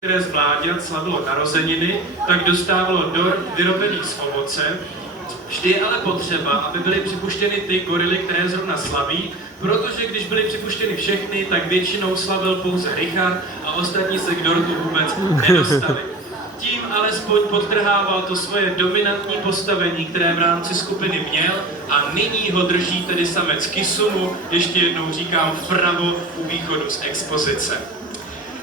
Které z mláďat slavilo narozeniny, tak dostávalo dort vyrobený z ovoce. Vždy je ale potřeba, aby byly připuštěny ty gorily, které zrovna slaví, protože když byly připuštěny všechny, tak většinou slavil pouze Richard a ostatní se k dortu vůbec nedostali. Tím alespoň podtrhával to svoje dominantní postavení, které v rámci skupiny měl, a nyní ho drží tedy samec Kisumu, ještě jednou říkám vpravo u východu z expozice.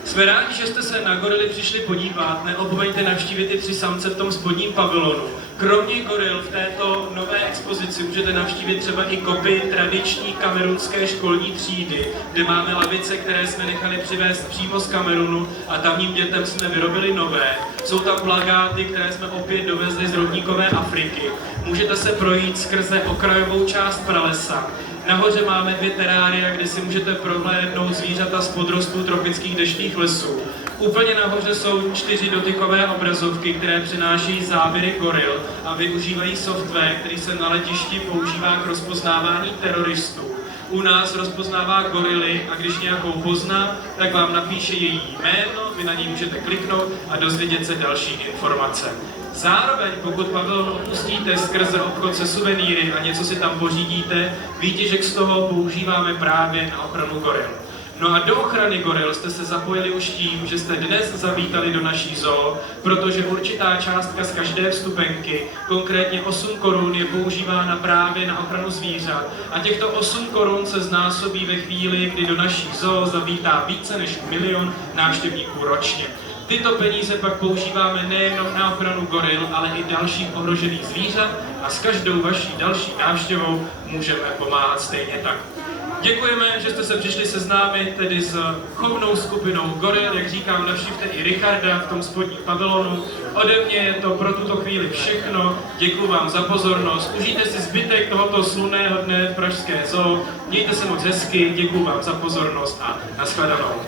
Jsme rádi, že jste se na gorily přišli podívat, neopomeňte navštívit i 3 samce v tom spodním pavilonu. Kromě goril v této nové expozici můžete navštívit třeba i kopy tradiční kamerunské školní třídy, kde máme lavice, které jsme nechali přivést přímo z Kamerunu a tamním dětem jsme vyrobili nové. Jsou tam plakáty, které jsme opět dovezli z rovníkové Afriky. Můžete se projít skrze okrajovou část pralesa. Nahoře máme 2 terária, kde si můžete prohlédnout zvířata z podrostů tropických deštných lesů. Úplně nahoře jsou 4 dotykové obrazovky, které přinášejí záběry goril a využívají software, který se na letišti používá k rozpoznávání teroristů. U nás rozpoznává gorily a když nějakou pozná, tak vám napíše její jméno, vy na něj můžete kliknout a dozvědět se další informace. Zároveň, pokud pavilon opustíte skrze obchod se suvenýry a něco si tam pořídíte, výtěžek z toho používáme právě na ochranu goril. No a do ochrany goril jste se zapojili už tím, že jste dnes zavítali do naší zoo, protože určitá částka z každé vstupenky, konkrétně 8 korun, je používána právě na ochranu zvířat. A těchto 8 korun se znásobí ve chvíli, kdy do naší zoo zavítá více než 1 milion návštěvníků ročně. Tyto peníze pak používáme nejenom na ochranu goril, ale i dalších ohrožených zvířat a s každou vaší další návštěvou můžeme pomáhat stejně tak. Děkujeme, že jste se přišli seznámit tedy s chovnou skupinou goril. Jak říkám, navštívte i Richarda v tom spodním pavilonu. Ode mě je to pro tuto chvíli všechno. Děkuji vám za pozornost. Užijte si zbytek tohoto slunného dne v pražské zoo. Mějte se moc hezky, děkuji vám za pozornost a nashledanou.